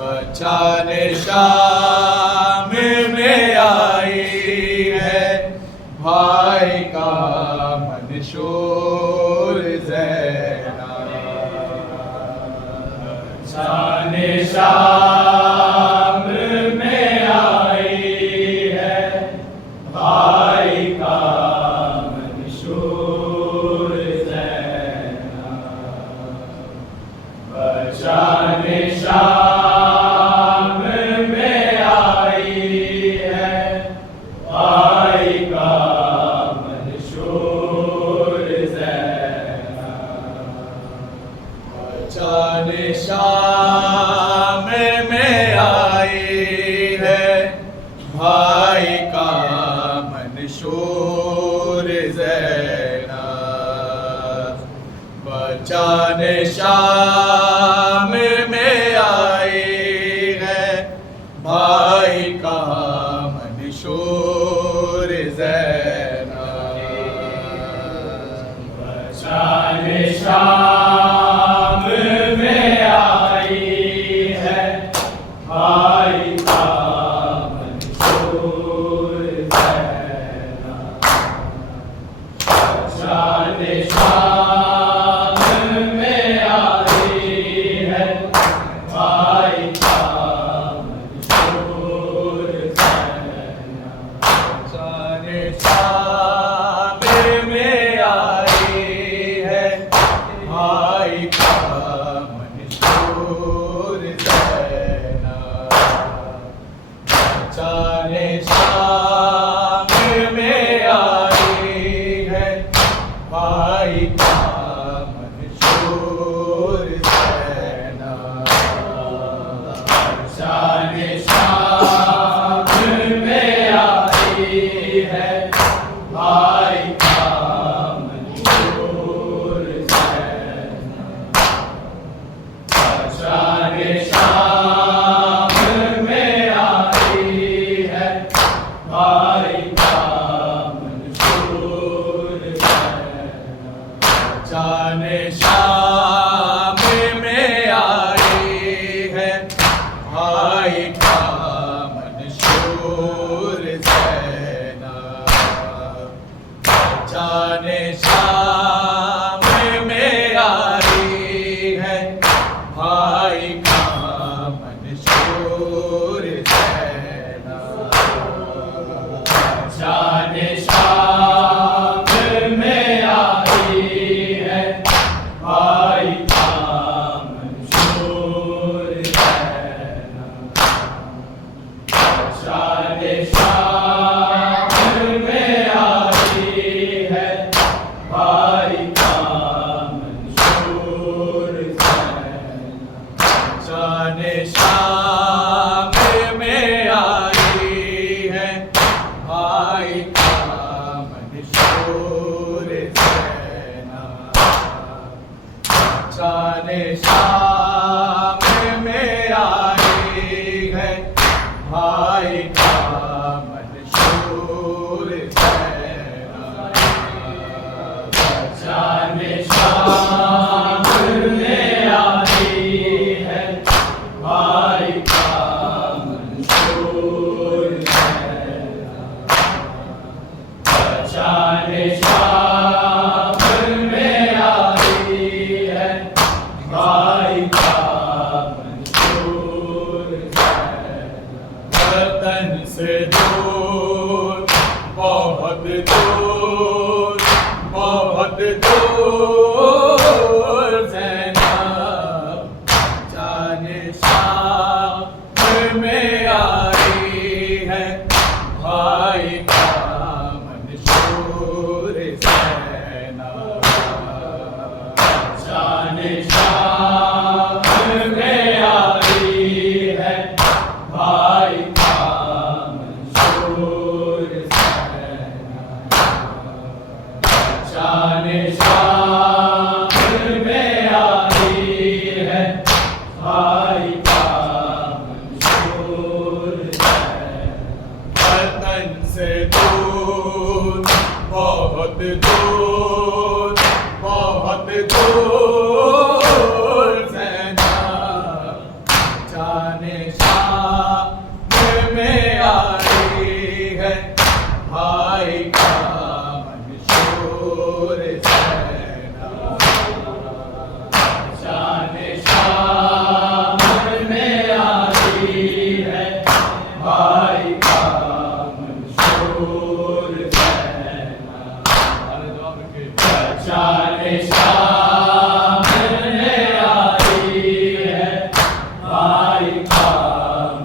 बचाने शाम में आई है भाई का मंशूर ज़ैना। बचाने शाम में आई है भाई का मंशूर ज़ैना। बचाने शाम में आई है भाई का मंशूर ज़ैना। बचाने शाम में आई है भाई का मंशूर ज़ैना। बचाने शाम में आई है भाई का मंशूर ज़ैना। बचाने शाम में आई है भाई का मंशूर ज़ैना। बचाने शाम में आई है भाई का मंशूर ज़ैना। बचाने शाम में आई है भाई का मंशूर ज़ैना। बचाने शाम में आई है भाई का मंशूर ज़ैना। बचाने शाम में आई है भाई का मंशूर ज़ैना। बचाने शाम में आई है भाई का मंशूर ज़ैना। बचाने शाम में आई है भाई का मंशूर ज़ैना। बचाने शाम में आई है भाई का मंशूर ज़ैना। बचाने शाम में आई है भाई का मंशूर ज़ैना। बचाने शाम में आई है भाई का मंशूर ज़ैना। बचाने शाम में आई है भाई का मंशूर ज़ैना। बचाने शाम में आई है भाई का मंशूर ज़ैना। बचाने शाम में आई है भाई का मंशूर ज़ैना। बचाने शाम में आई है भाई का मंशूर ज़ैना। वतन से दूर बहुत दूर बहुत दूर ज़ैना। जाने शाम में आई है भाई का मंशूर ज़ैना। बचाने शाम में आई है भाई का मंशूर ज़ैना। बचाने शाम में आई है भाई का मंशूर ज़ैना। वतन से दूर बहुत दूर बहुत दूर ज़ैना। शाम में आई है भाई का मंशूर ज़ैनब। शान शाम में आई है भाई का मंशूर ज़ैनब। शान शाम में आई है भाई का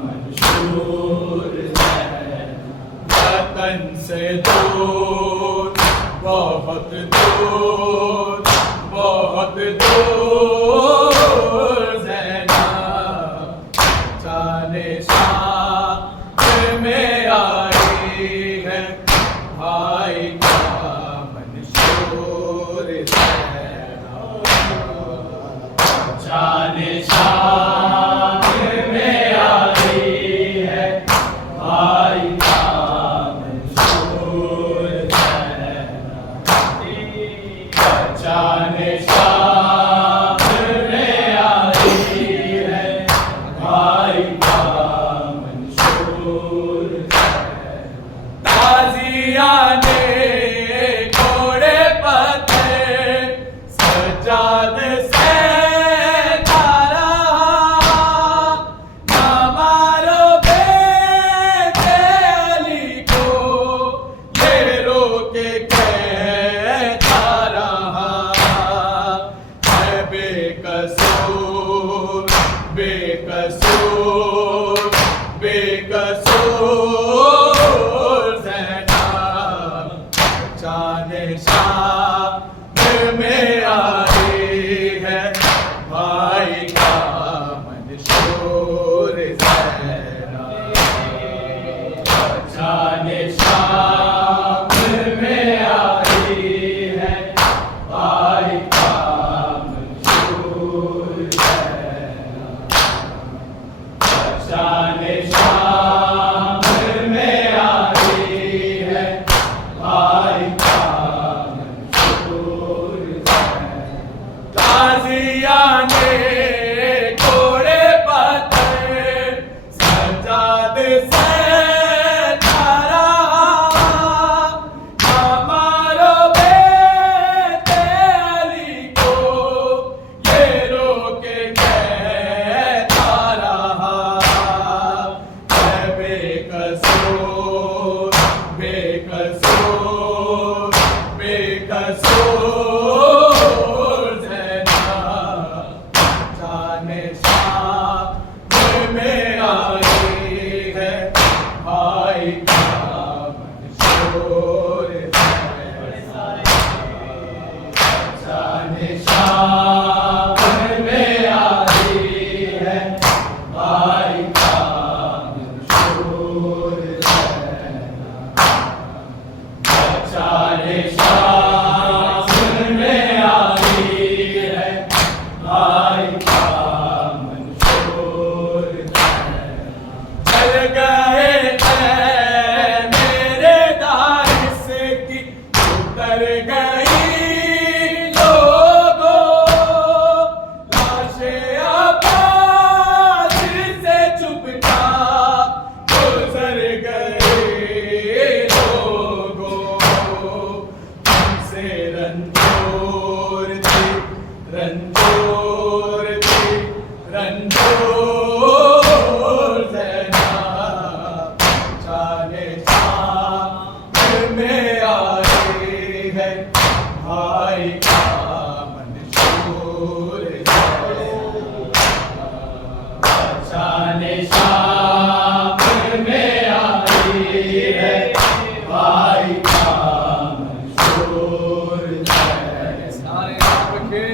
मंशूर ज़ैनब। वतन से दूर बहुत दूर बहुत दूर ज़ैनब जाने शाम में आई है भाई का मंशूर ज़ैनब। शान शाम में आई है भाई का मंशूर ज़ैनब। शान शाम में आई है भाई का मंशूर ज़ैनब। ताज़ियाने घोड़े पत्थर सजाद से तारा ना मारो बेटे अली को ये रोके कहता रहा है बेकसूर बेकसूर बेकसूर ज़ैनब जाने शाम में आई है भाई का मंशूर ज़ैनब। शान शाम में आई है भाई का मंशूर ज़ैनब। शान शाम में आई है भाई का मंशूर ज़ैनब। ताज़ियाने घोड़े पत्थर सजाद से तारा हमारो बेटे अली को ये रोके कहता रहा है बेकसूर बेकसूर बेकसूर ज़ैनब जाने शाम में आई है भाई का मंशूर ज़ैनब। शान शाम में आई है भाई का मंशूर ज़ैनब। शान शाम में आई है भाई का मंशूर ज़ैनब। चल गए मेरे दारिस की उतर गई लोगों लाशें आबाद से चुपचाप गुजर गए लोगों हमसे रंजोर थी रंजोर थी रंजोर ज़ैनब जाने शाम में आई है भाई का मंशूर ज़ैनब। शान शाम में आई है भाई का मंशूर ज़ैनब। सारे आपके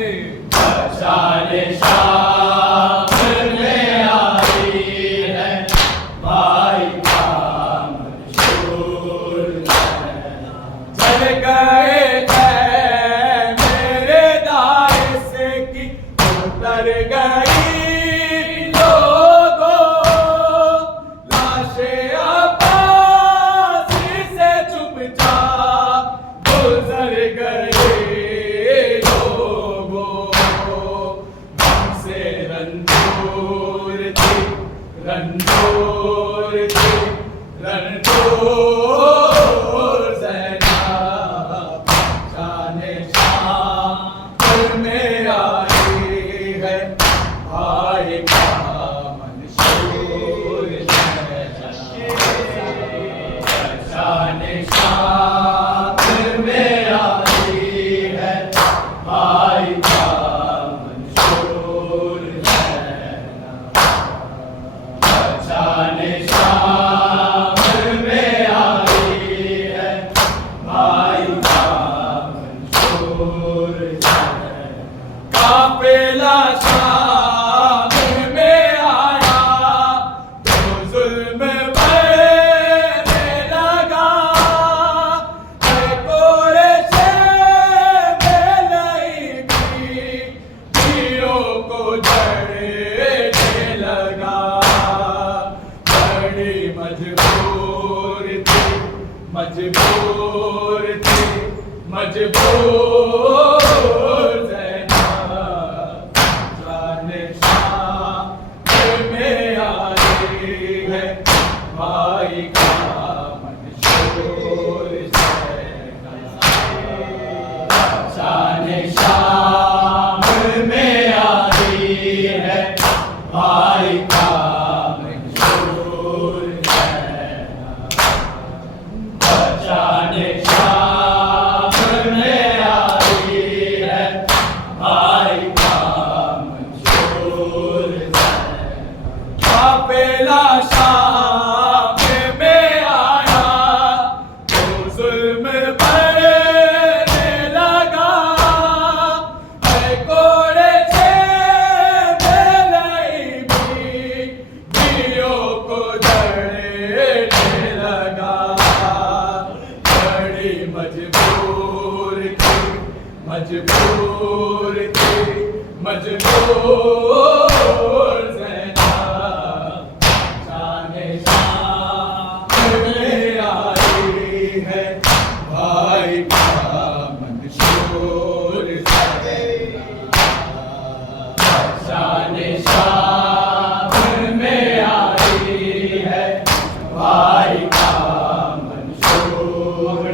शान शाम में आई है भाई का मंशूर ज़ैनब। चल गए मेरे दारिस की उतर गई लोगों रंडोर के रंडोर सेना जाने शाम में आई है भाई का मंशूर जाने शाम में आई है भाई का मंशूर जाने शाम में आई है भाई का मंशूर काफिला शाम में आया तो जुल्म बढ़ने लगा कुरैश में लई पीरों को जड़ने लगा बड़ी मजबूर थी मजबूर थी मजबूर ज़ैना जाने शाम में आई है भाई का मंशूर ज़ैना जाने शाम में आई है भाई का मंशूर जाने शाम में आई है भाई का मंशूर काफिला शाम में आया तो जुल्म बढ़ने लगा कुरैश में लई बीवियों को जड़ने लगा बड़ी मजबूर थी मजबूर थी मजबूर ज़ैना जाने शाम में आई है भाई का मंशूर ज़ैना जाने शाम में आई है भाई का मंशूर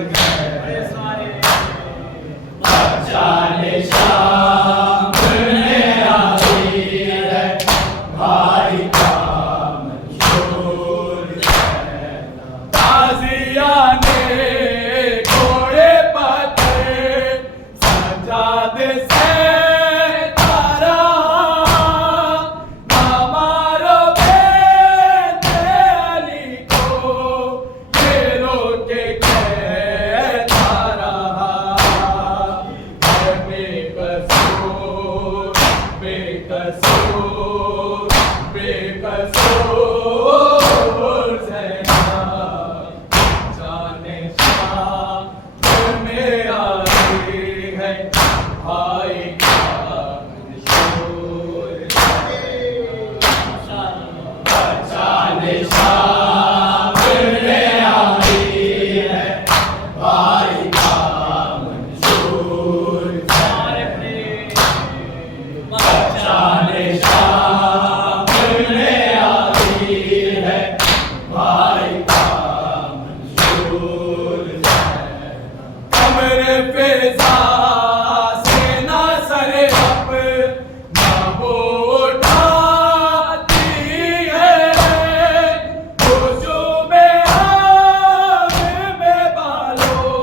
जाने शाम में आई है भाई का मंशूर ताज़िया ने घोड़े पर सजाद से तारा ना मारो बेटे अली को ये रोके कहता रहा बेकसूर बेकसूर बेकसूर ज़ैना जाने शाम में आई है भाई का मंशूर जाने शाम में आई है भाई का मंशूर जाने शाम में आई है भाई का मंशूर कमरे पे से ना सरे अब ना वो उठाती है में आग में बालों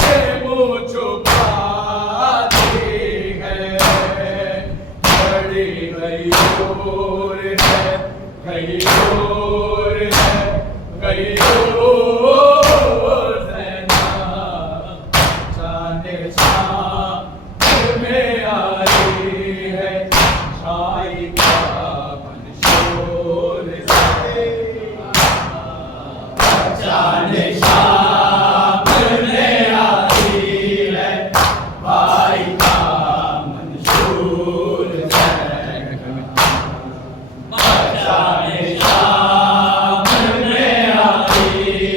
से मुँह छुपाती है बड़ी गयूर है गयूर है गयूर ज़ैना जाने शाम में आई है भाई का मंशूर जाने शाम में आई है भाई का मंशूर जाने शाम में आई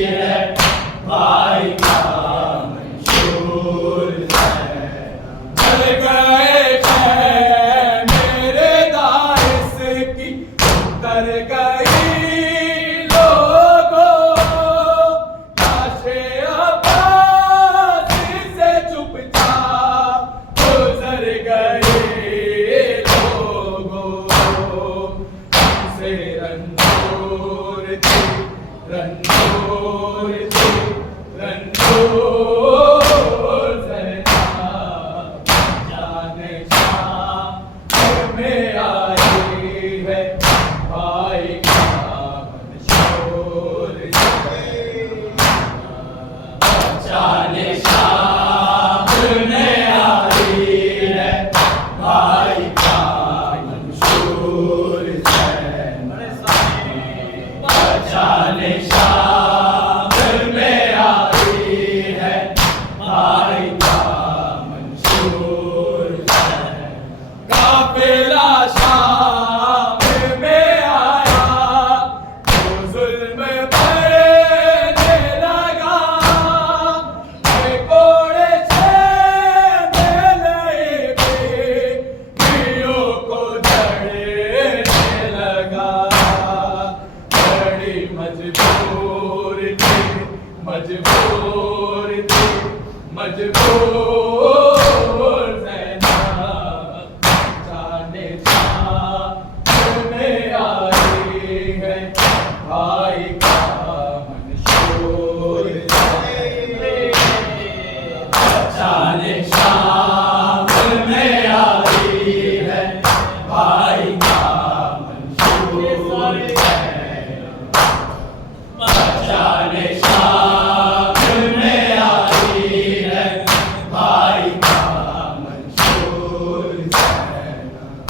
से रंगोर थी, रंगोर थी, रंगोर ज़ैना जाने शाम में आई है भाई का मंशूर जाने शाम में आई है भाई का मंशूर जाने शाम में आई है भाई का मंशूर काफिला शाम में आया तो जुल्म बढ़ने लगा, घोड़े से मेले बेटियों को धड़ने लगा। बड़ी मजबूर थी, मजबूर थी, मजबूर ज़ैना जाने शाम में आई है भाई का मंशूर जाने शाम में आई है भाई का मंशूर जाने शाम में आई है भाई का मंशूर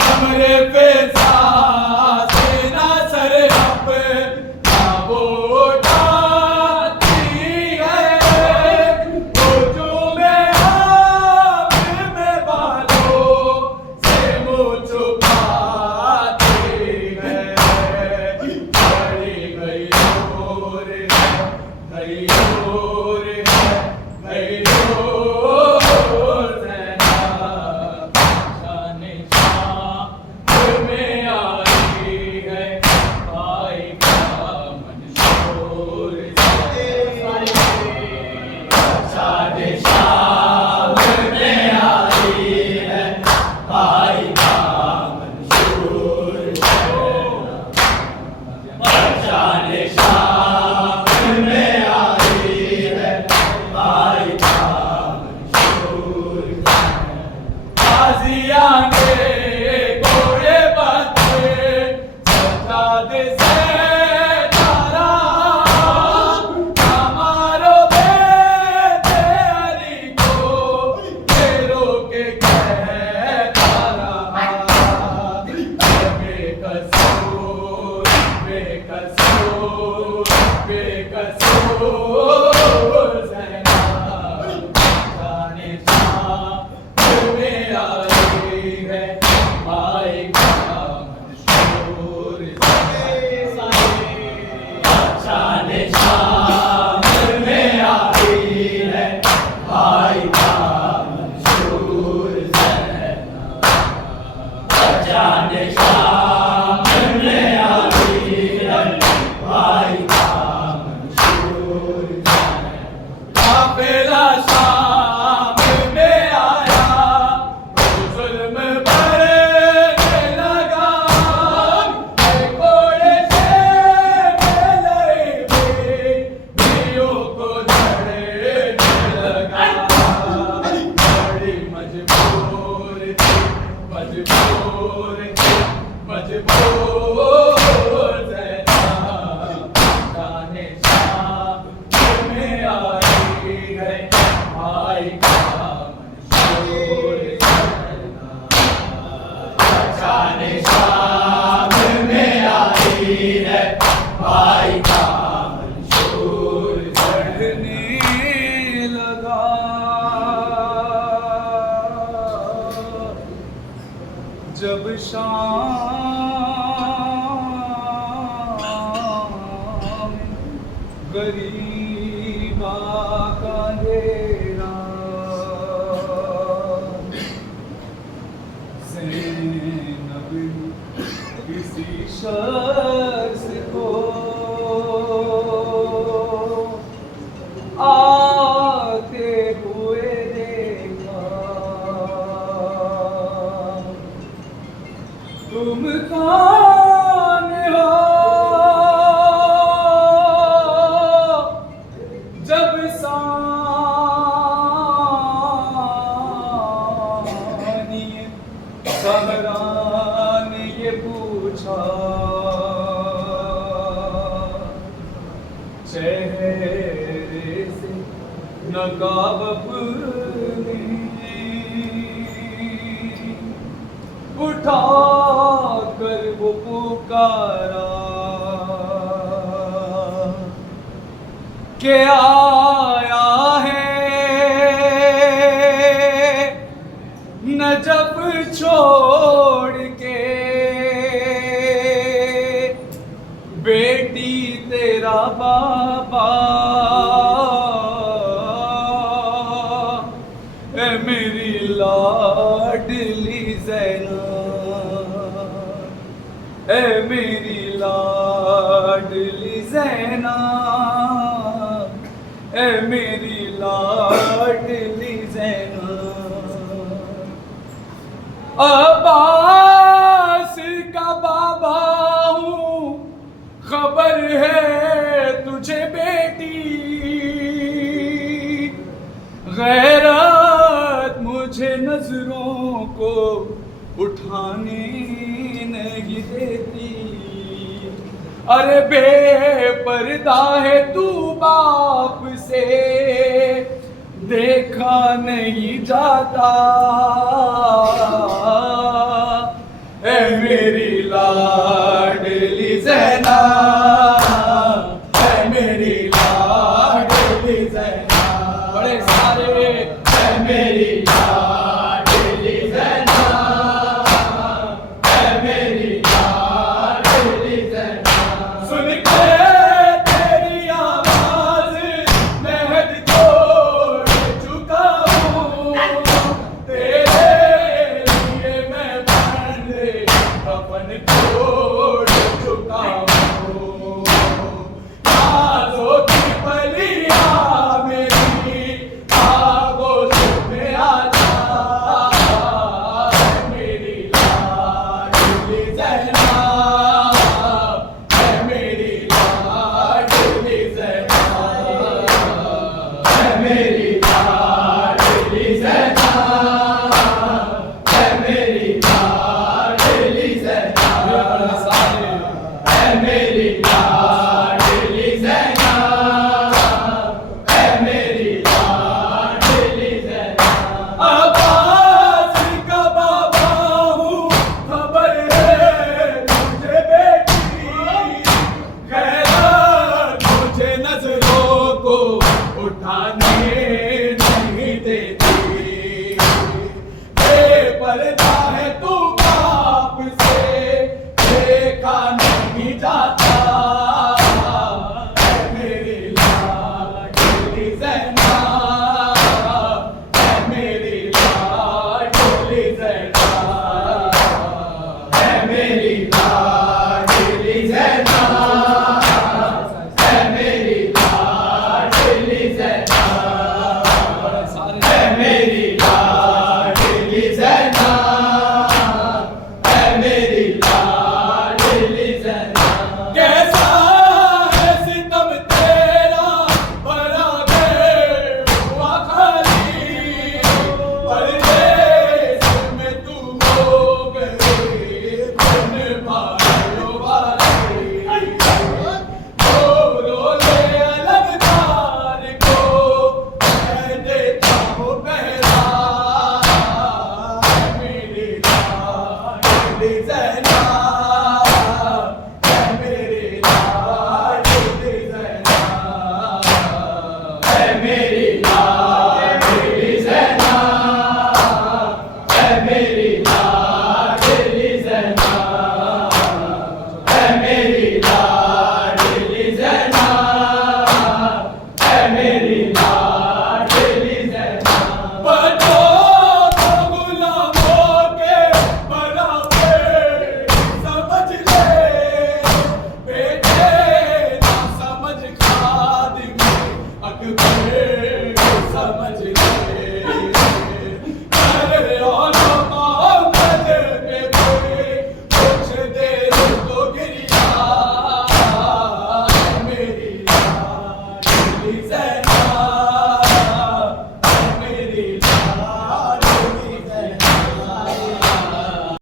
हमरे पे साथे ना सर अपना वो उठाती है, वो जो में आप में बालों से मुँह छुपाती है। बड़ी गई और है, गई और है, गई और ज़ैना जाने शाम में आई है भाई का मंशूर जाने शाम में आई है भाई का मंशूर जाने शाम में आई है भाई का मंशूर ताज़िया ने घोड़े बंधे सजादे से तारा, हमारो बेटे अली को तेरो के कहता रहा। बेकसूर, बेकसूर, बेकसूर ज़ैना जाने शाम में आई है भाई का मंशूर जाने शाम में आई है भाई का मंशूर जाने शाम में आई है भाई का मंशूर काफिला शाम में आया तो जुल्म बढ़ने लगा, घोड़े से मेले बेटियों को धड़ने लगा। बड़ी मजबूर थी, मजबूर थी, मजबूर ज़ैना जाने शाम में आई है भाई का मंशूर जाने शाम में आई है भाई का मंशूर चढ़ने लगा। जब शाम गरीबा का अंधेरा, ज़ैनब किसी शख्स को आते हुए देखा। तुम कौन हो नकाब अपनी उठा कर वो पुकारा के आया है नजफ छोड़ के बेटी तेरा बाबा ए मेरी लाडली ज़ैनब ए मेरी लाडली ज़ैनब ए मेरी लाडली ज़ैनब अब्बास का बाबा हूँ खबर है तुझे बेटी गैरत मुझे नजरों को उठाने नहीं देती अरे बेपर्दा है तू बाप से देखा नहीं जाता ए मेरी लाल